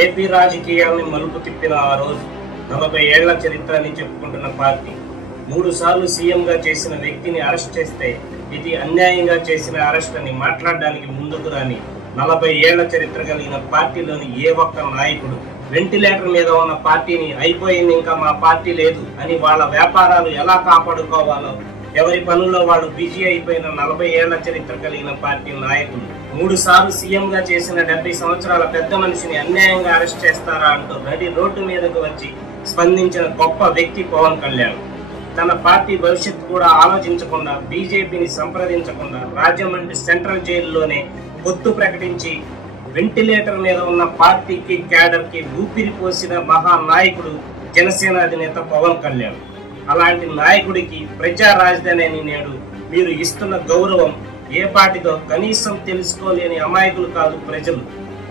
AP రాజకీయాల్ని మలుపు తిప్పిన ఆ రోజు 40 ఏళ్ల చరిత్ర అని చెప్పుకుంటున్న పార్టీ 3 సార్లు సీఎంగా చేసిన వ్యక్తిని అరెస్ట్ చేస్తే ఇది అన్యాయంగా చేసిన అరెస్ట్ అని మాట్లాడడానికి ముందుకు రాని 40 ఏళ్ల చరిత్ర కలిగిన పార్టీలోని ఏ ఒక్క నాయకుడు వెంటిలేటర్ మీద ఉన్న పార్టీని అయిపోయింది ఇంకా మా పార్టీ లేదు అని వాళ్ళ వ్యాపారాలు ఎలా కాపాడుకోవాలో ఎవరి పనుల్లో వాళ్ళు బిజీ అయిపోయిన 40 ఏళ్ల చరిత్ర కలిగిన పార్టీ నాయకులు 3 సార్లు సీఎంగా చేసిన 70 సంవత్సరాల పెద్ద మనిషిని అన్యాయంగా అరెస్ట్ చేస్తారా అంటూ నడి రోడ్డు మీదకు వచ్చి స్పందించిన గొప్ప వ్యక్తి పవన్ కళ్యాణ్. తన పార్టీ భవిష్యత్తు కూడా ఆలోచించకుండా బీజేపీని సంప్రదించకుండా రాజమండ్రి సెంట్రల్ జైలులోనే పొత్తు ప్రకటించి వెంటిలేటర్ మీద ఉన్న పార్టీకి క్యాడర్ కి ఊపిరి పోసిన మహానాయకుడు జనసేన అధినేత పవన్ కళ్యాణ్. అలాంటి నాయకుడికి ప్రజా రాజధాని అని నేడు మీరు ఇస్తున్న గౌరవం ఏ పార్టీతో కనీసం తెలుసుకోలేని అమాయకులు కాదు ప్రజలు.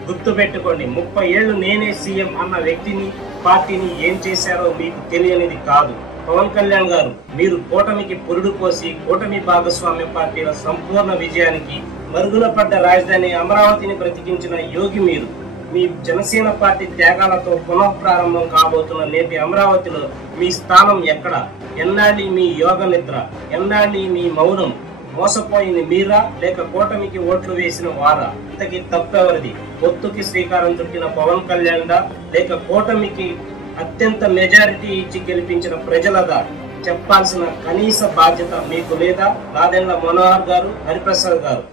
గుర్తు పెట్టుకోండి, 30 ఏళ్లు నేనే సీఎం అన్న వ్యక్తిని పార్టీని ఏం చేశారో మీకు తెలియనిది కాదు. పవన్ కళ్యాణ్ గారు, మీరు కూటమికి పురుడు పోసి కూటమి భాగస్వామ్య పార్టీల సంపూర్ణ విజయానికి మరుగున పడ్డ రాజధాని అమరావతిని బ్రతికించిన యోగి మీరు. మీ జనసేన పార్టీ త్యాగాలతో పునఃప్రారంభం కాబోతున్న నేటి అమరావతిలో మీ స్థానం ఎక్కడ? ఎన్నాళ్ళి మీ యోగ నిద్ర? ఎన్నాళ్ళి మీ మౌనం? మోసపోయింది మీరా లేక కూటమికి ఓట్లు వేసిన వారా? ఇంతకీ తప్పెవరిది? పొత్తుకి శ్రీకారం చుట్టిన పవన్ కళ్యాణ్ దా లేక కూటమికి అత్యంత మెజారిటీ ఇచ్చి గెలిపించిన ప్రజలదా? చెప్పాల్సిన కనీస బాధ్యత మీకు లేదా? నాదెండ్ల మనోహర్ గారు, హరిప్రసాద్ గారు.